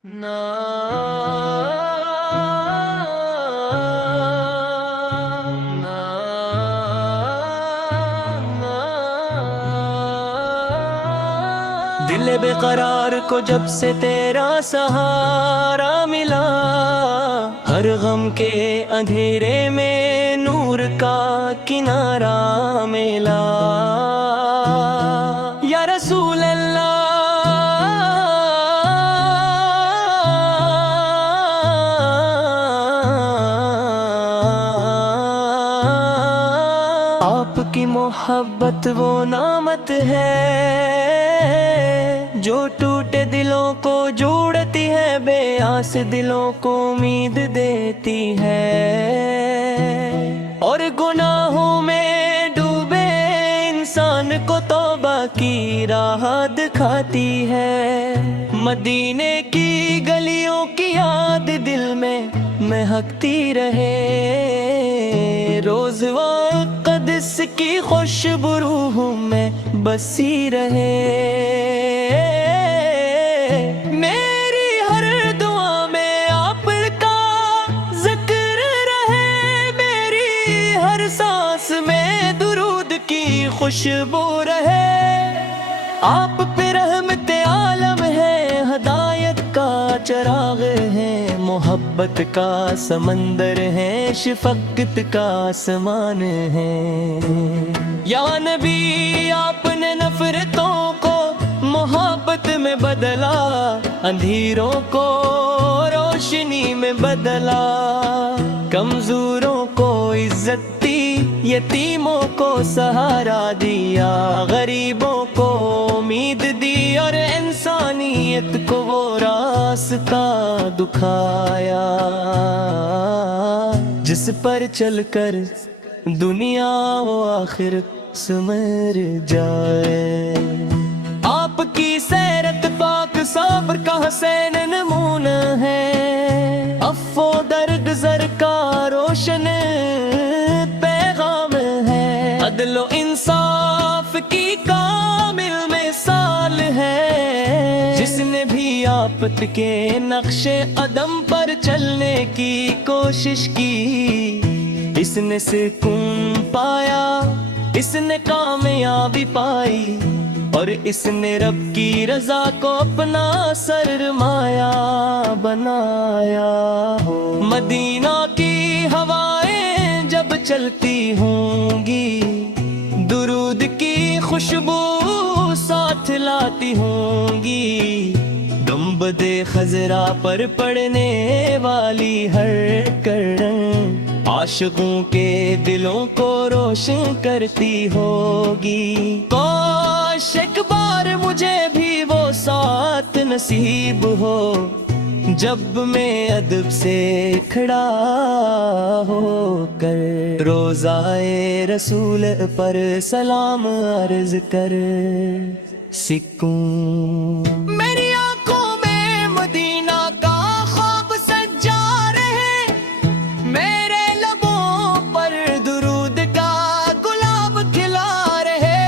دل بے قرار کو جب سے تیرا سہارا ملا، ہر غم کے اندھیرے میں نور کا کنارہ ملا۔ یا رسول اللہ آپ کی محبت وہ نعمت ہے جو ٹوٹے دلوں کو جوڑتی ہے، بے آس دلوں کو امید دیتی ہے، اور گناہوں میں ڈوبے انسان کو توبہ کی راہ دکھاتی ہے۔ مدینے کی گلیوں کی یاد دل میں مہکتی رہے، روز قدس کی خوشبو روح میں بسی رہے، میری ہر دعا میں آپ کا ذکر رہے، میری ہر سانس میں درود کی خوشبو رہے۔ آپ پہ رحمت عالم ہے، ہدایت کا چراغ ہے، محبت کا سمندر ہے، شفقت کا آسمان ہے۔ یا نبی آپ نے نفرتوں کو محبت میں بدلا، اندھیروں کو روشنی میں بدلا، کمزوروں کو عزت دی، یتیموں کو سہارا دیا، غریبوں کو امید دی، اور انسانیت کو وہ راستہ دکھایا جس پر چل کر دنیا و آخرت سمر جائے۔ آپ کی سیرت پاک صبر کا حسین نمونہ ہے، عفو درگزر کا روشن پیغام ہے، عدل و انصاف کی کامل مثال ہے، جس نے بھی آپ کے نقش قدم پر چلنے کی کوشش کی، اس نے سکون پایا، اس نے کامیابی پائی، اور اس نے رب کی رضا کو اپنا سرمایہ بنایا۔ مدینہ کی ہوائیں جب چلتی ہوں گی، درود کی خوشبو ساتھ لاتی ہوں گی، گنبد خضرا پر پڑنے والی ہر کرن عاشقوں کے دلوں کو روشن کرتی ہوگی۔ کاش ایک بار مجھے بھی وہ ساتھ نصیب ہو، جب میں ادب سے کھڑا ہو کر روضائے رسول پر سلام عرض کر سکوں۔ میری آنکھوں میں مدینہ کا خواب سجا رہے، میرے لبوں پر درود کا گلاب کھلا رہے،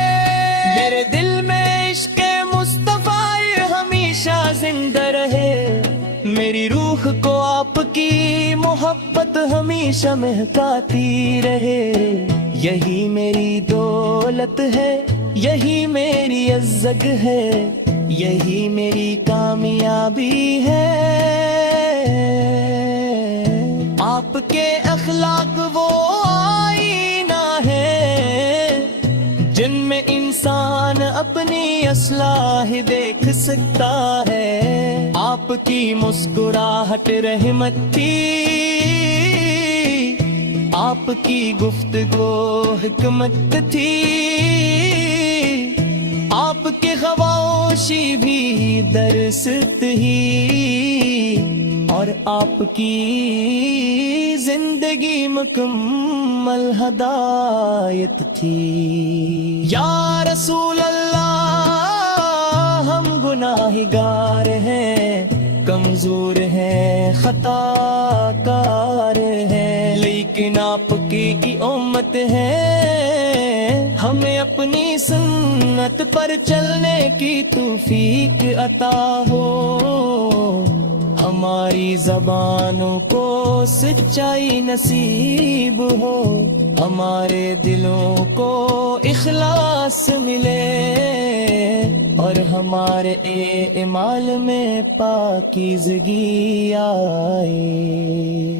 میرے دل میں عشق مصطفی ہمیشہ زندہ رہے، میری روح کو آپ کی محبت ہمیشہ مہکاتی رہے۔ یہی میری دولت ہے، یہی میری عزت ہے، یہی میری کامیابی ہے۔ آپ کے اخلاق وہ آئینہ ہے جن میں انسان اپنی اصلاح دیکھ سکتا ہے۔ آپ کی مسکراہٹ رحمت تھی، آپ کی گفتگو حکمت تھی، آپ کی خاموشی بھی درس تھی، اور آپ کی زندگی مکمل ہدایت تھی۔ یا رسول اللہ ہم گناہگار ہیں، کمزور ہیں، خطا کار ہیں، لیکن آپ کی امت ہے، ہمیں اپنی سنت پر چلنے کی توفیق عطا ہو۔ ہماری زبانوں کو سچائی نصیب ہو، ہمارے دلوں کو اخلاص ملے، اور ہمارے اعمال میں پاکیزگی آئے۔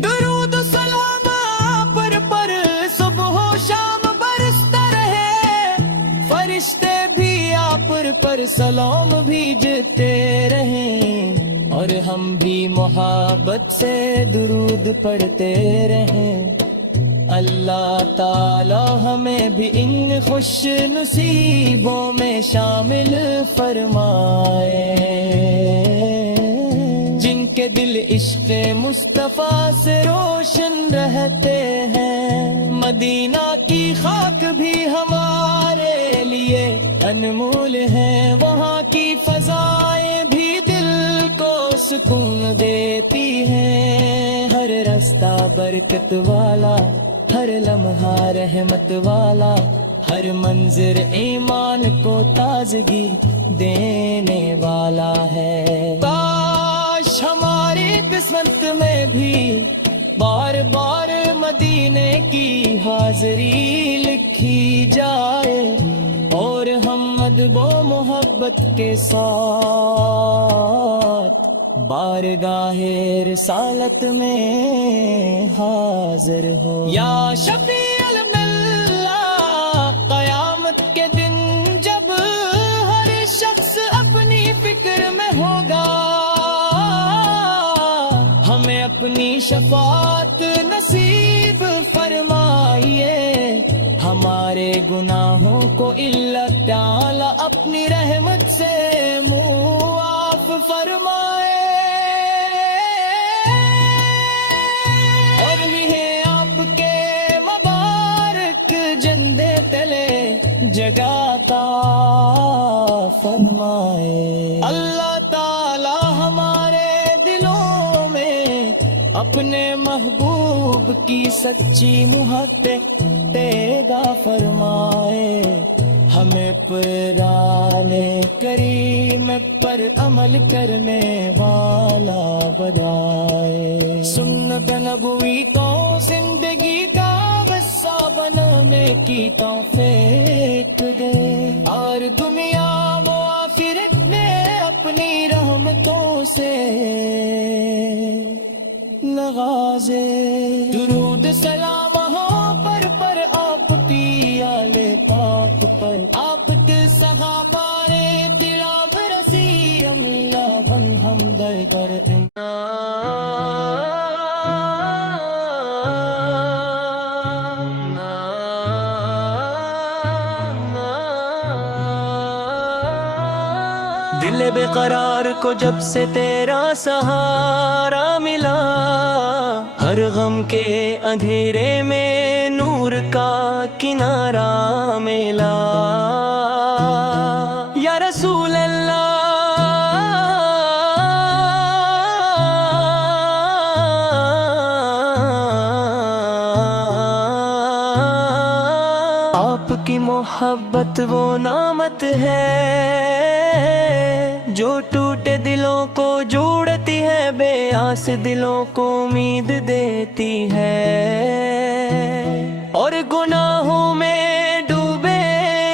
درود و سلام آپ پر صبح و شام برستا رہے، فرشتے بھی آپ پر سلام بھیجتے رہیں، اور ہم بھی محبت سے درود پڑھتے رہیں۔ اللہ تعالی ہمیں بھی ان خوش نصیبوں میں شامل فرمائے، جن کے دل عشق مصطفیٰ سے روشن رہتے ہیں۔ مدینہ کی خاک بھی ہمارے لیے انمول ہے، وہاں کی فضائیں بھی دل کو سکون دیتی ہیں۔ ہر رستہ برکت والا، ہر لمحہ رحمت والا، ہر منظر ایمان کو تازگی دینے والا ہے۔ کاش ہماری قسمت میں بھی بار بار مدینے کی حاضری لکھی جائے، اور ہم ادب و محبت کے ساتھ بارگاہ رسالت میں حاضر ہو۔ یا شفیع الملہ، قیامت کے دن جب ہر شخص اپنی فکر میں ہوگا، ہمیں اپنی شفاعت نصیب فرمائیے، ہمارے گناہوں کو اللہ تعالی اپنی رحمت سے معاف فرمائے، اور بھی آپ کے مبارک جندے تلے جگاتا فرمائے۔ اللہ تعالی ہمارے دلوں میں اپنے محبوب کی سچی محبت پیدا فرمائے، ہمیں قرآن کریم پر عمل کرنے والا بنائے، سنت نبوی کو زندگی کا حصہ بنانے کی توفیق دے، اور دنیا و آخرت میں اپنی رحمتوں سے نوازے۔ درود سلام ہو پر آپ کی آل پاک پر، آپ کے صحابہ تلاب رسی اللہ بن ہم در در دل بے قرار کو جب سے تیرا سہارا ملا، ہر غم کے اندھیرے میں نور کا کنارہ ملا۔ یا رسول اللہ، آپ کی محبت وہ نعمت ہے جو ٹوٹے دلوں کو جوڑتی ہے، بے آس دلوں کو امید دیتی ہے، اور گناہوں میں ڈوبے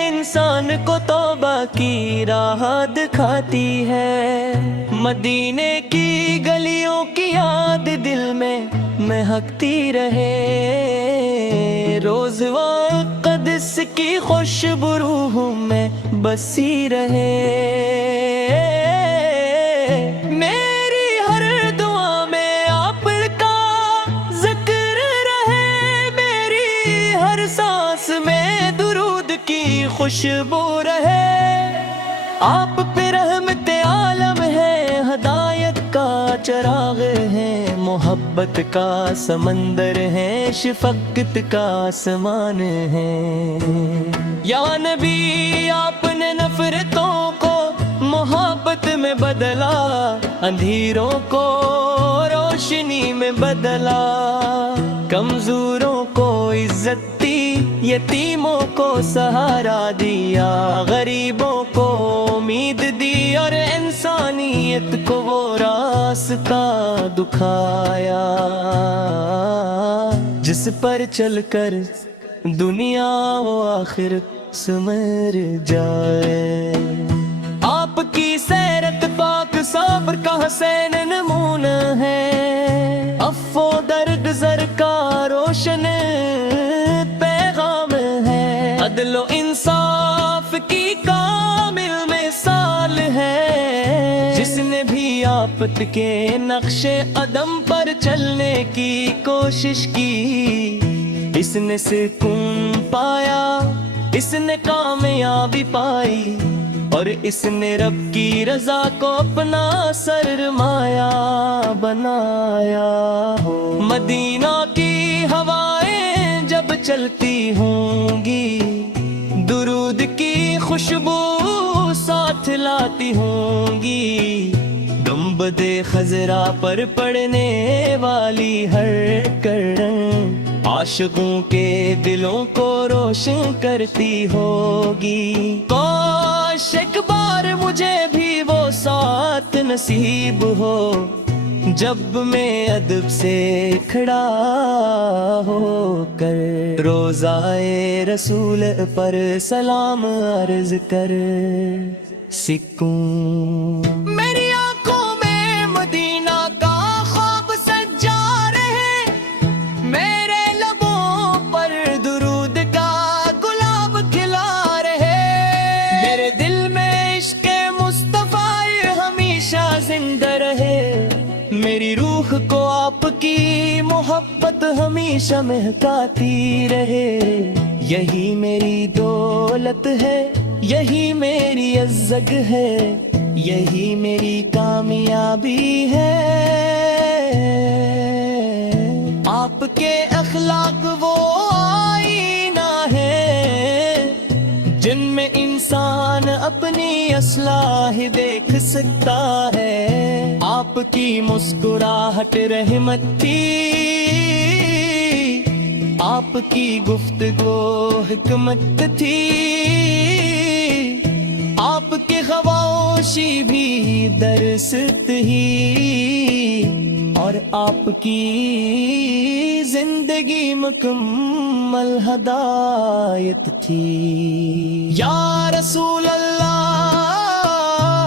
انسان کو توبہ کی راہ دکھاتی ہے۔ مدینے کی گلیوں کی یاد دل میں مہکتی رہے، روز قدس کی خوشبو روح میں بسی رہے، میری ہر دعا میں آپ کا ذکر رہے، میری ہر سانس میں درود کی خوشبو رہے۔ آپ پہ رحمت عالم ہے، ہدایت کا چراغ ہے، محبت کا سمندر ہے، شفقت کا آسمان ہے۔ یا نبی، آپ نے نفرتوں کو محبت میں بدلا، اندھیروں کو روشنی میں بدلا، کمزوروں کو عزت دی، یتیموں کو سہارا دیا، غریبوں کو امید دی، اور انسانیت کو وہ راستہ دکھایا جس پر چل کر دنیا و آخر سمر جائے۔ آپ کی سیرت پاک صبر کا حسین نمونہ ہے، عفو درد زر کا روشن پیغام ہے، عدل و انصاف کی کامل مثال ہے، جس نے بھی آپت کے نقش قدم پر چلنے کی کوشش کی، اس نے سکون پایا، اس نے کامیابی پائی، اور اس نے رب کی رضا کو اپنا سرمایہ بنایا۔ مدینہ کی ہوائیں جب چلتی ہوں گی، درود کی خوشبو ساتھ لاتی ہوں گی، گنبد خضرا پر پڑنے والی ہر کرن عاشقوں کے دلوں کو روشن کرتی ہوگی۔ کاش ایک بار مجھے بھی وہ ساتھ نصیب ہو، جب میں ادب سے کھڑا ہو کر روضائے رسول پر سلام عرض کر سکوں۔ میری آنکھوں میں مدینہ کا خواب سجا رہے، میرے لبوں پر درود کا گلاب کھلا رہے، میرے دل میں عشق مصطفی ہمیشہ زندہ رہے، میری روح کو آپ کی محبت ہمیشہ مہکاتی رہے۔ یہی میری دولت ہے، یہی میری عزت ہے، یہی میری کامیابی ہے۔ آپ کے اخلاق وہ آئینہ ہے، جن میں انسان اپنی اصلاح دیکھ سکتا ہے۔ آپ کی مسکراہٹ رحمت تھی، آپ کی گفتگو حکمت تھی، آپ کی خاموشی بھی درس تھی، اور آپ کی زندگی مکمل ہدایت تھی۔ یا رسول اللہ،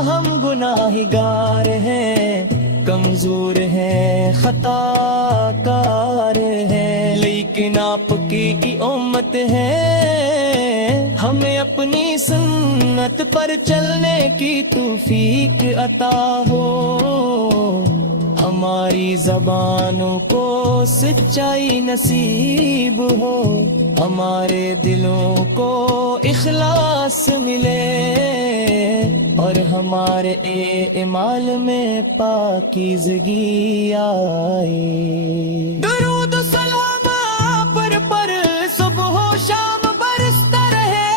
ہم گناہگار ہیں، کمزور ہیں، خطا کار ہیں، لیکن آپ کی امت ہے، ہمیں اپنی سنت پر چلنے کی توفیق عطا ہو، ہماری زبانوں کو سچائی نصیب ہو، ہمارے دلوں کو اخلاص ملے، اور ہمارے اعمال میں پاکیزگی آئے۔ درود و سلام آپ پر صبح و شام برستا رہے،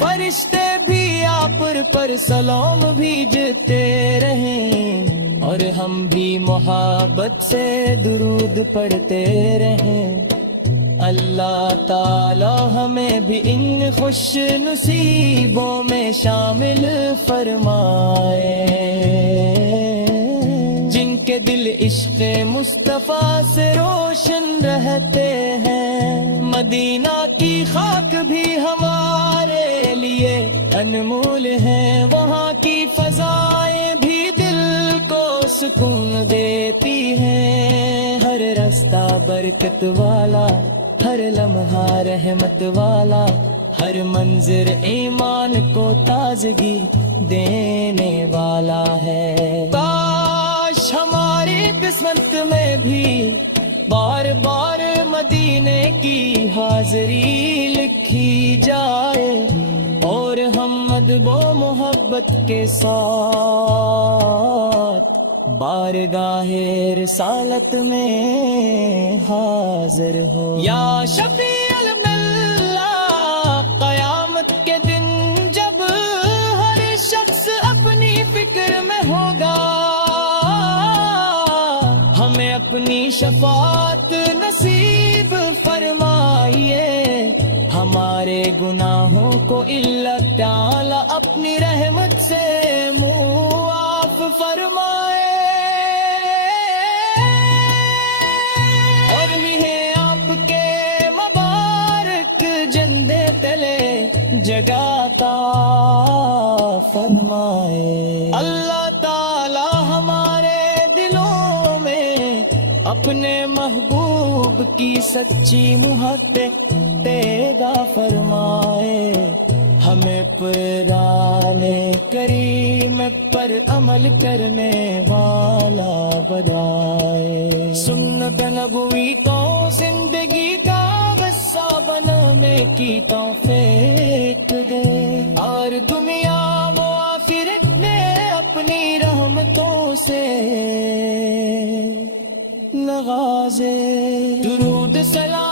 فرشتے بھی آپ پر سلام بھیجتے رہیں، اور ہم بھی محبت سے درود پڑھتے رہیں۔ اللہ تعالی ہمیں بھی ان خوش نصیبوں میں شامل فرمائے، جن کے دل عشق مصطفیٰ سے روشن رہتے ہیں۔ مدینہ کی خاک بھی ہمارے لیے انمول ہے، وہاں کی فضائیں بھی دل کو سکون دیتی ہیں۔ ہر رستہ برکت والا، ہر لمحہ رحمت والا، ہر منظر ایمان کو تازگی دینے والا ہے۔ کاش ہماری قسمت میں بھی بار بار مدینے کی حاضری لکھی جائے، اور ہم ادب و محبت کے ساتھ بارگاہ رسالت میں حاضر ہو۔ یا شفیع الملہ، قیامت کے دن جب ہر شخص اپنی فکر میں ہوگا، ہمیں اپنی شفاعت نصیب فرمائیے، گناہوں کو اللہ تعالی اپنی رحمت سے معاف فرمائے، اور انہیں آپ کے مبارک جندے تلے جگاتا فرمائے۔ اللہ تعالی ہمارے دلوں میں اپنے محبوب کی سچی محبت پیدا فرمائے، ہمیں قرآن کریم پر عمل کرنے والا بنائے، سنت نبوی کو زندگی کا حصہ بنانے کی توفیق دے، اور دنیا و آخرت میں اپنی رحمتوں سے نوازے۔ درود سلام